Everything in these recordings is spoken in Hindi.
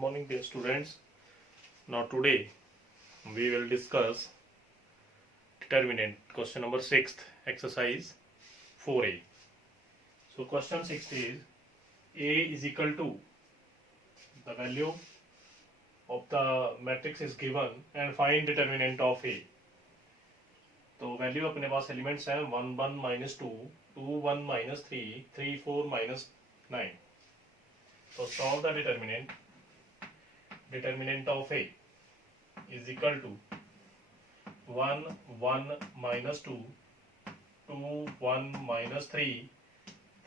morning, dear students. Now today we will discuss determinant question number 6th exercise 4a. So question 6 is a is equal to the value of the matrix is given and find determinant of a. तो वैल्यू अपने पास एलिमेंट्स हैं 1 1 minus 2 2 1 minus 3 3 4 minus 9. So solve the determinant of a is equal to 1 1 minus 2 2 1 minus 3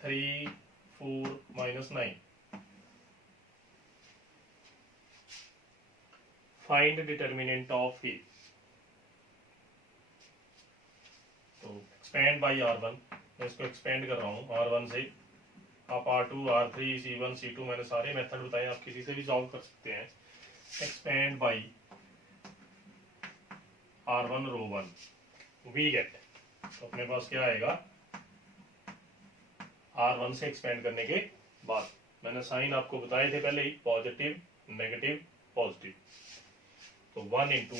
3 4 minus 9. Find determinant of a. तो एक्सपेंड बाई R1, मैं इसको एक्सपेंड कर रहा हूँ R1 से. आप R2 R3 C1 C2 मैंने सारे मेथड बताए, आप किसी से भी सॉल्व कर सकते हैं. Expand by R1 row 1 we get. तो अपने पास क्या आएगा, R1 से एक्सपेंड करने के बाद मैंने साइन आपको बताए थे पहले ही, पॉजिटिव नेगेटिव पॉजिटिव. तो 1 इंटू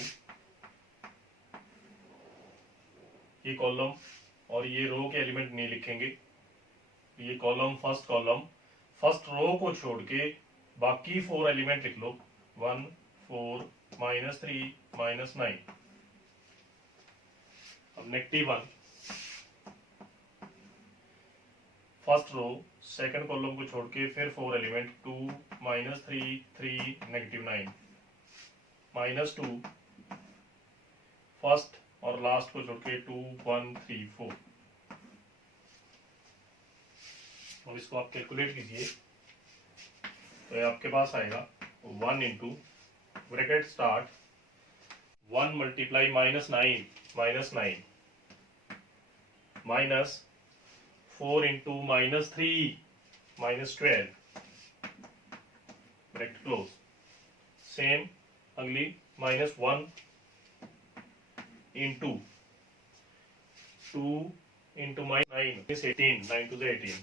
ये कॉलम और ये रो के एलिमेंट नहीं लिखेंगे, ये कॉलम फर्स्ट रो को छोड़ के बाकी 4 एलिमेंट लिख लो. 1 4 minus 3 minus 9. अब -1 फर्स्ट रो सेकंड कॉलम को छोड़ के फिर 4 एलिमेंट 2 minus 3 3 -9 -2 फर्स्ट और लास्ट को छोड़ के 2 1 3 4. और इसको आप कैलकुलेट कीजिए तो ये आपके पास आएगा 1 into bracket start 1 multiply -9 minus 4 into -3 -12 bracket close. Same अगली -1 into 2 into -9 is 18 9 to the 18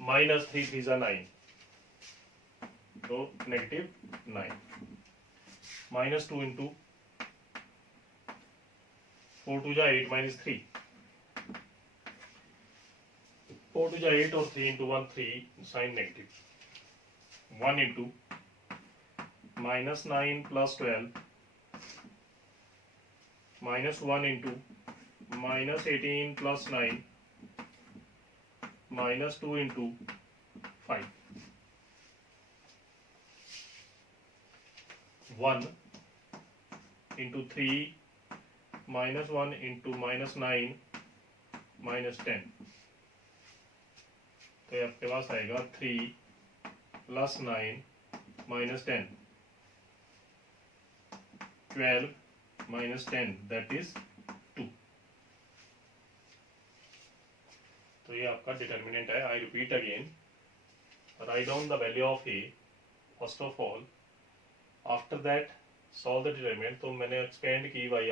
minus 3 3 is 9 तो -9 -2 इंटू 4 2 जा 8 -3 4 2 जा 8 और 3 into 1 3 sign negative. 1 into -9 plus 12 -1 into -18 plus 9 -2 into 5. 1 into 3 -1 into -9 -10. तो ये आपके पास आएगा 3 plus 9 -10 12 -10 that is 2. तो ये आपका डिटर्मिनेंट है. I repeat again, write down the value of A first of all, after that solve the determinant. तो मैंने एक्सपेंड की by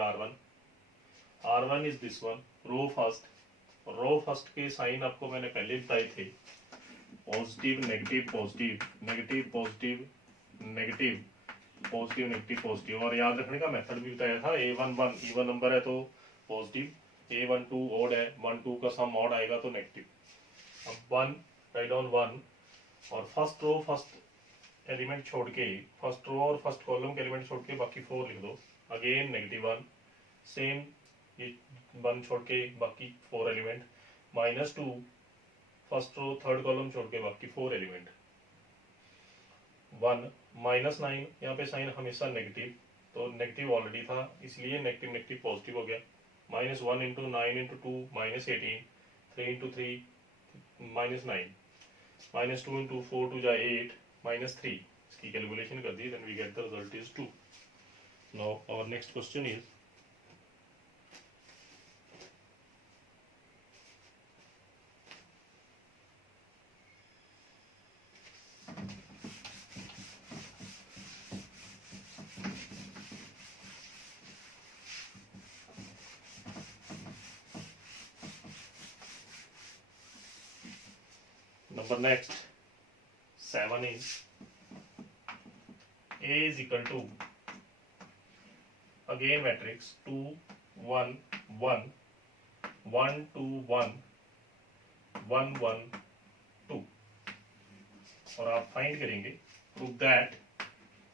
R1 is this one, row first के साइन आपको मैंने पहले बताए थे, positive negative positive negative positive negative positive negative positive. और याद रखने का मेथड भी बताया था. A11 इवन नंबर है तो पॉजिटिव, A12 ऑड है, 1 2 का सम ऑड आएगा तो नेगेटिव. अब 1 राइट डाउन 1 और फर्स्ट रो फर्स्ट एलिमेंट छोड़ के, फर्स्ट रो और फर्स्ट कॉलम के एलिमेंट छोड़ के बाकी 4 लिख दो. अगेन -1 सेम, ये 1 छोड़ के बाकी 4 element -2 first row third column छोड़ के बाकी 4 एलिमेंट. 1 -9 यहाँ पे साइन हमेशा नेगेटिव, तो नेगेटिव ऑलरेडी था इसलिए नेगेटिव नेगेटिव पॉजिटिव हो गया. -1 इंटू 9 इंटू 2 -18 3 इंटू 3 -9 -2 इंटू 4 2 जा 8 -3. इसकी कैलकुलेशन कर दी, then we get the result is 2. Now our next question is Number next, 7 is A is equal to again matrix 2 1 1 1 2 1 1 1 2 और आप फाइंड करेंगे prove that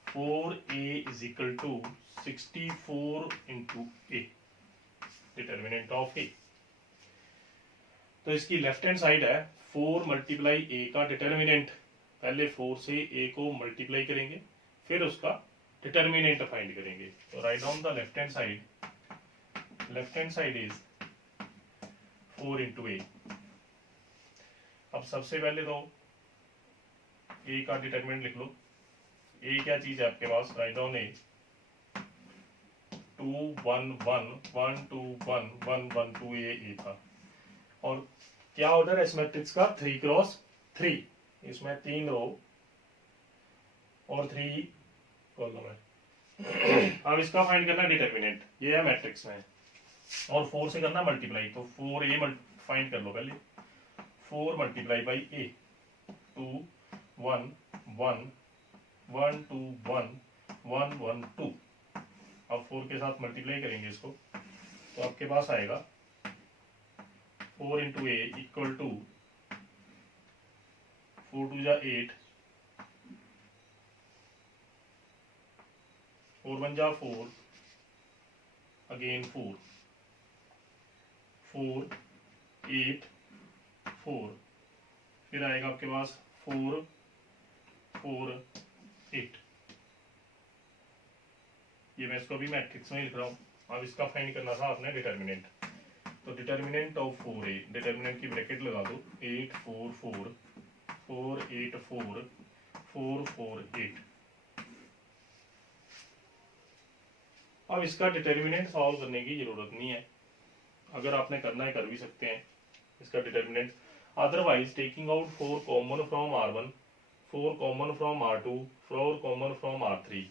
4A is equal to 64 into A, determinant of A। तो इसकी लेफ्ट हैंड साइड है 4 मल्टीप्लाई A का डिटर्मिनेंट, पहले 4 से A को मल्टीप्लाई करेंगे फिर उसका डिटर्मिनेंट फाइंड करेंगे। तो right down the left hand side is 4 into A। अब सबसे पहले तो A का डिटर्मिनेंट लिख लो। A क्या चीज है आपके पास, राइट डाउन A 2 1 1 1 2 1 1 1 2 A था। और क्या ऑर्डर है इस मैट्रिक्स का, 3 क्रॉस 3, इसमें 3 रो और 3 कॉलम है। अब इसका फाइंड करना है डिटर्मिनेंट, ये है मैट्रिक्स में और 4 से करना मल्टीप्लाई, तो 4A फाइंड कर लो पहले। 4 मल्टीप्लाई बाई A 2 1 1 1 2 1 1 1 2। अब 4 के साथ मल्टीप्लाई करेंगे इसको तो आपके पास आएगा 4 into A इक्वल टू 4 2 जा 8 4 1 जा 4 अगेन 4 4 8 4 फिर आएगा आपके पास 4 4 8। ये मैं इसको अभी मैट्रिक्स में लिख रहा हूँ। अब इसका फाइंड करना था आपने डिटर्मिनेंट, तो डिटर्मिनेंट ऑफ 4A, डिटर्मिनेंट की ब्रैकेट लगा दो 8 4 4 4 8 4 4 4 8। अब इसका डिटर्मिनेंट सॉल्व करने की जरूरत नहीं है, अगर आपने करना है कर भी सकते हैं इसका determinant. Otherwise taking out 4 common from R1, 4 common from R2, 4 common from R3,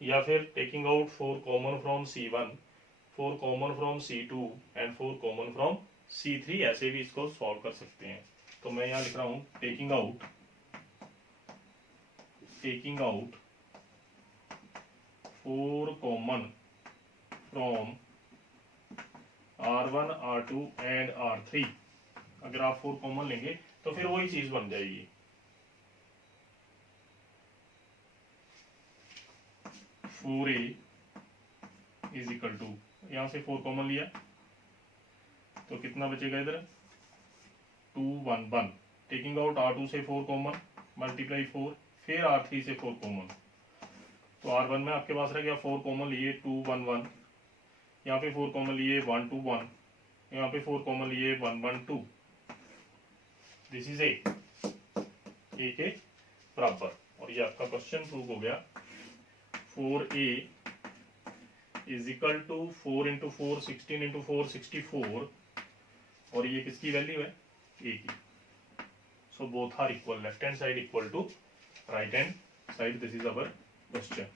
या फिर taking out 4 common from C1, 4 common from C2 and 4 common from C3, ऐसे भी इसको सॉल्व कर सकते हैं। तो मैं यहाँ लिख रहा हूँ taking out 4 common from R1 R2 and R3। अगर आप 4 कॉमन लेंगे तो फिर वही चीज बन जाएगी। 4A इज इक्वल टू, यहां से 4 कॉमन लिया तो कितना बचेगा इधर 2 1 1। टेकिंग आउट R2 से 4 कॉमन मल्टीप्लाई 4, फिर R3 से 4 कॉमन, तो R1 में आपके पास रह गया 4 कॉमन लिए 2 1 1, यहाँ पे 4 कॉमन लिए 1 2 1, यहाँ पे 4 कॉमन लिए 1 1 2। दिस इज A के बराबर, और ये आपका क्वेश्चन प्रूव हो गया। 4A is equal to 4 into 4 16 into 4 64, और ये किसकी वैल्यू है A की। So both are equal, left hand side equal to right hand side. This is our question.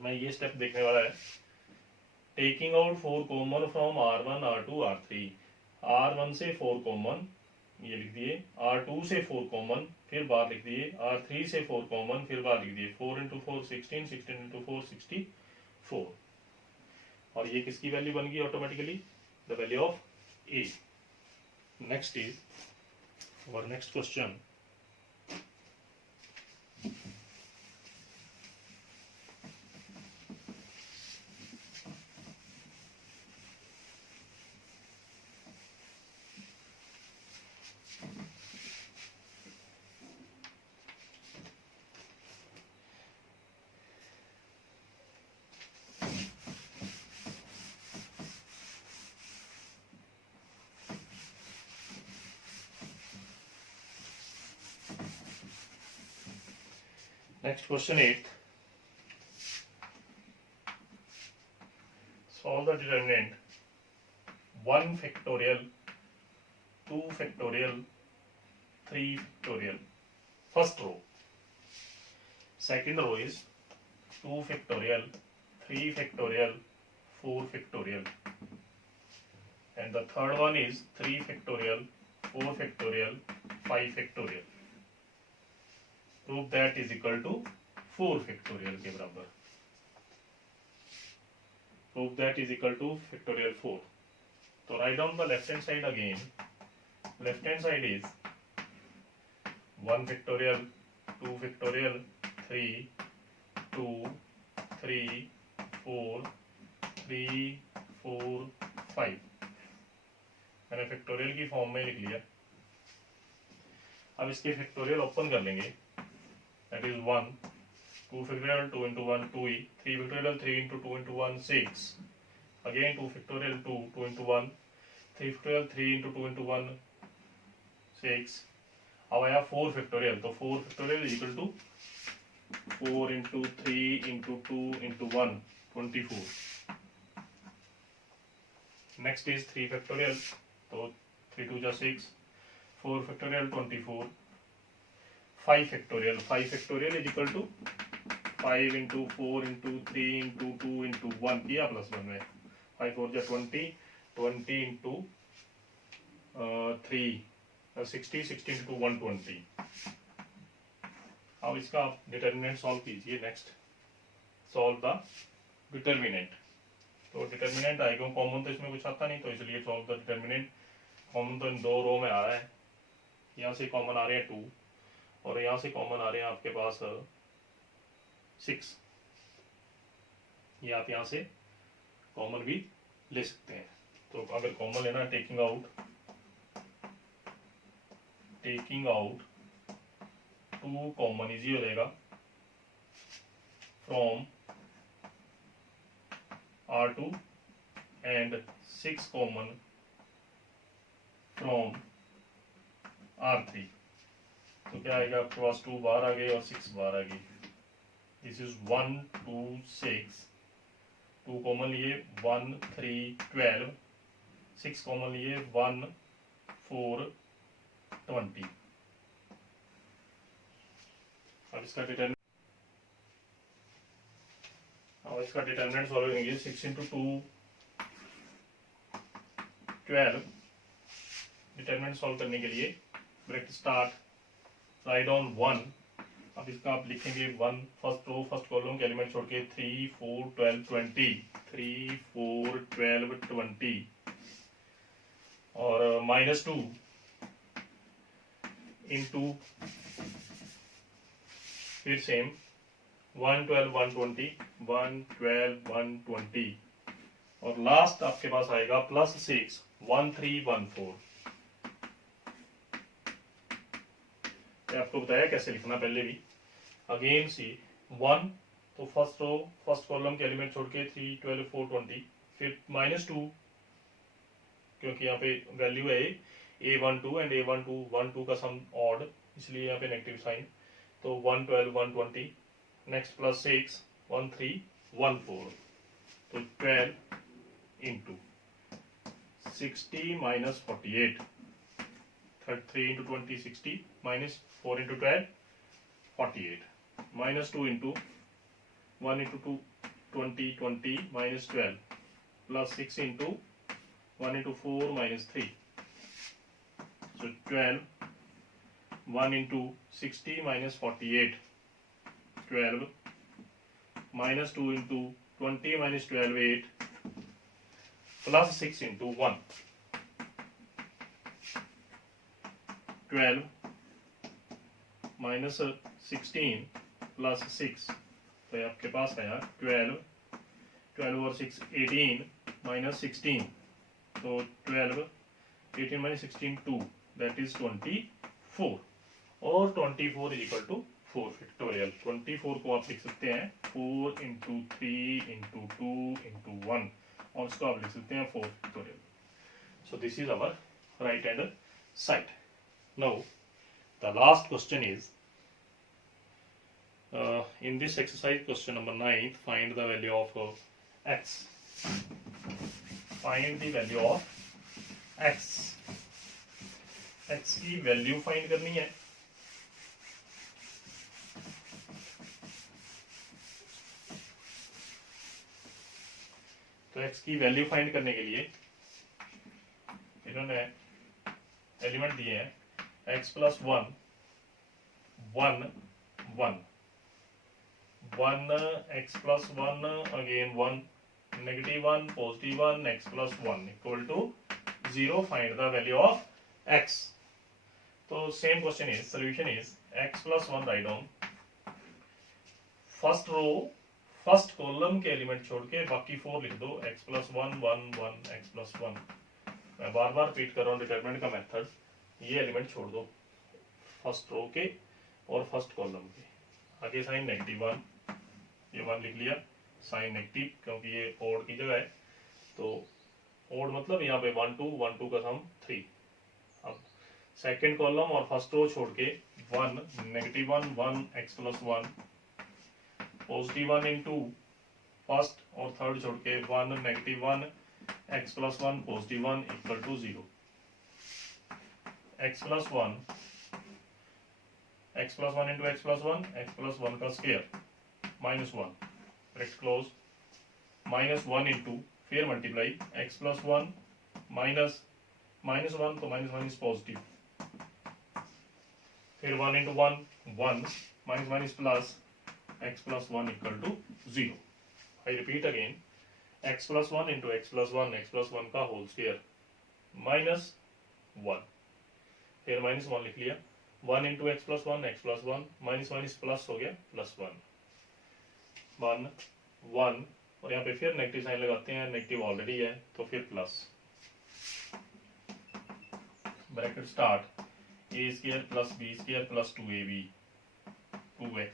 मैं ये स्टेप देखने वाला है, taking out 4 common from R1 R2 R3। R1 से 4 कॉमन ये लिख दिए, R2 से 4 कॉमन फिर बाहर लिख दिए, R3 से 4 कॉमन फिर बाहर लिख दिए, 4 इंटू 4 16 16 इंटू 4 64, और ये किसकी वैल्यू बन गई automatically, the value of A। Next is our next question। Next question 8. Solve the determinant 1 factorial, 2 factorial, 3 factorial. First row. Second row is 2 factorial, 3 factorial, 4 factorial. and the third one is 3 factorial, 4 factorial, 5 factorial. Prove that is equal to 4 factorial के बराबर. Prove that is equal to factorial 4. So write down the left hand side again. Left hand side is 1 factorial, 2 factorial, 3, 2, 3, 4, 3, 4, 5. मैंने फैक्टोरियल की फॉर्म में लिख लिया. अब इसके फैक्टोरियल ओपन कर लेंगे. That is 1, 2 factorial 2 into 1 2e, 3 factorial 3 into 2 into 1 6, again 2 factorial 2 2 into 1, 3 factorial 3 into 2 into 1 6. अब आया 4 factorial, तो 4 factorial is equal to 4 into 3 into 2 into 1 24. Next is 3 factorial, तो 3 2 जा 6, 4 factorial 24. 5 factorial is equal to 5 into 4 into 3 into 2 into 1 किया प्लस 1 में. 5 4 जा 20, 20 into 3 60, 60 into 120. अब इसका आप डिटर्मिनेंट सॉल्व कीजिए. Next solve the determinant. तो डिटर्मिनेंट आएगा कॉमन, तो इसमें कुछ आता नहीं, तो इसलिए सॉल्व द डिटर्मिनेंट. कॉमन तो इन दो रो में आ रहा है. यहाँ से कॉमन आ रहे हैं 2 और यहाँ से कॉमन आ रहे हैं आपके पास 6. ये आप यहाँ से कॉमन भी ले सकते हैं. तो अगर कॉमन लेना है, टेकिंग आउट 2 कॉमन इजी हो जाएगा. From R2 and 6 common from R3. तो क्या आएगा आपके पास 2 बाहर आ गए और 6 बाहर आ गई. दिस इज 1 2 6, 2 कॉमन लिए 1 3 12, 6 कॉमन लिए 1 4 20. अब इसका डिटर्मिनेंट सॉल्व करेंगे. 6 into 2 12. डिटर्मिनेंट सॉल्व करने के लिए ब्रैकेट स्टार्ट, राइट डाउन 1. अब इसका आप लिखेंगे 1 फर्स्ट रो फर्स्ट कॉलम के एलिमेंट छोड़ के 3 4 12 20, 3 4 12 20 और -2 into फिर सेम 1 12 120, 1 12 120 और लास्ट आपके पास आएगा +6 1 3 1 4. आपको बताया कैसे लिखना पहले भी. अगेन सी 1, तो फर्स्ट रो फर्स्ट कॉलम के एलिमेंट छोड़ के 3 12 4 20, फिर -2 क्योंकि यहाँ पे वैल्यू है A12 एंड A12 1 2 का सम ऑड, इसलिए यहाँ पे नेगेटिव साइन. तो 1 12 120. नेक्स्ट +6 1 3 1 4, तो 12 into 60 minus 48, 3 into 20 60 minus 4 into 12 48, -2 into 1 into 2 20 20 minus 12 +6 into 1 into 4 minus 3, so 12. 1 into 60 minus 48 12, -2 into 20 minus 12 8, +6 into 1 12 minus 16 plus 6, तो आपके पास आया 12 और 6 18 minus 16, तो 12 18 minus 16 2, that is 24. और 24 is equal to 4 factorial. 24 को आप लिख सकते हैं 4 into 3 into 2 into 1 और इसको आप लिख सकते हैं 4 factorial. So this is our right hand side. Now the last question is in this exercise question number 9, find the value of x. Find the value of x. x की वैल्यू फाइंड करनी है. तो x की वैल्यू फाइंड करने के लिए इन्होंने एलिमेंट दिए हैं x plus 1 1 1 1 x plus 1 again 1 negative 1 positive 1 x plus 1 equal to 0 find the value of x। तो same question is solution is x plus 1 write down first row first column के एलिमेंट छोड़ के बाकी 4 लिख दो x प्लस 1 1 1 x प्लस 1। मैं बार बार रिपीट कर रहा हूँ डिटरमिनेंट का मेथड। ये एलिमेंट छोड़ दो फर्स्ट रो के और फर्स्ट कॉलम के। आगे साइन नेगेटिव 1 ये 1 लिख लिया साइन नेगेटिव क्योंकि ये ओड की जगह है तो ओड मतलब यहाँ पे 1 2 का सम 3। अब सेकेंड कॉलम और फर्स्ट रो छोड़ के 1 negative 1 1 x plus 1 positive 1 into first और थर्ड छोड़ के 1 negative 1 x plus 1 positive 1 equal to 0। x plus 1 into x plus 1 का square minus 1 bracket close minus 1 into फिर मल्टीप्लाई x प्लस 1 माइनस 1 तो माइनस 1 इज पॉजिटिव फिर 1 into 1 minus plus x plus 1 equal to 0. I repeat again x plus 1 into x plus 1 का होल स्क्वायर माइनस 1 फिर माइनस 1 लिख लिया 1 into x plus 1 minus plus हो गया प्लस 1 और यहाँ पे फिर नेगेटिव साइन लगाते हैं नेगेटिव ऑलरेडी है तो फिर plus bracket start a square plus b square plus 2ab 2x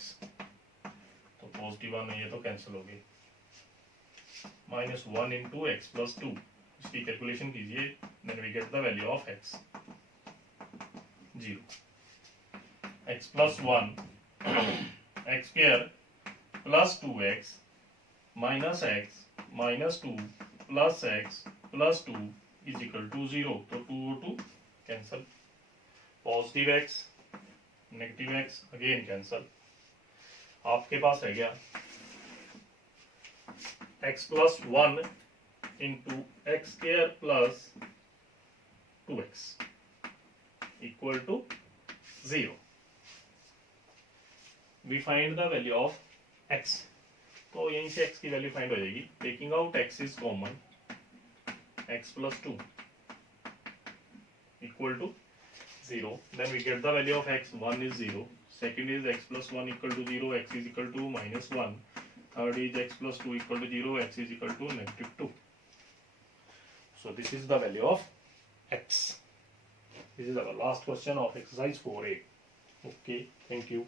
तो पॉजिटिव 1 है ये तो कैंसिल हो गई माइनस 1 इंटू एक्स प्लस 2 इसकी कैलकुलेशन कीजिए then we get the value of x 0 x plus 1 x square plus 2x minus x minus 2 plus x plus 2 is equal to 0 तो 2 cancel positive x negative x again cancel. आपके पास रह गया x plus 1 into x square plus 2x equal to 0। We find the value of x। तो यहीं से x की वैल्यू फाइंड हो जाएगी taking out x is common x plus 2 equal to 0 then we get the value of x 1 is 0 second is x plus 1 equal to 0 x is equal to minus 1 third is x plus 2 equal to 0 x is equal to negative 2 so this is the value of x. This is our last question of exercise 4a. Okay, thank you.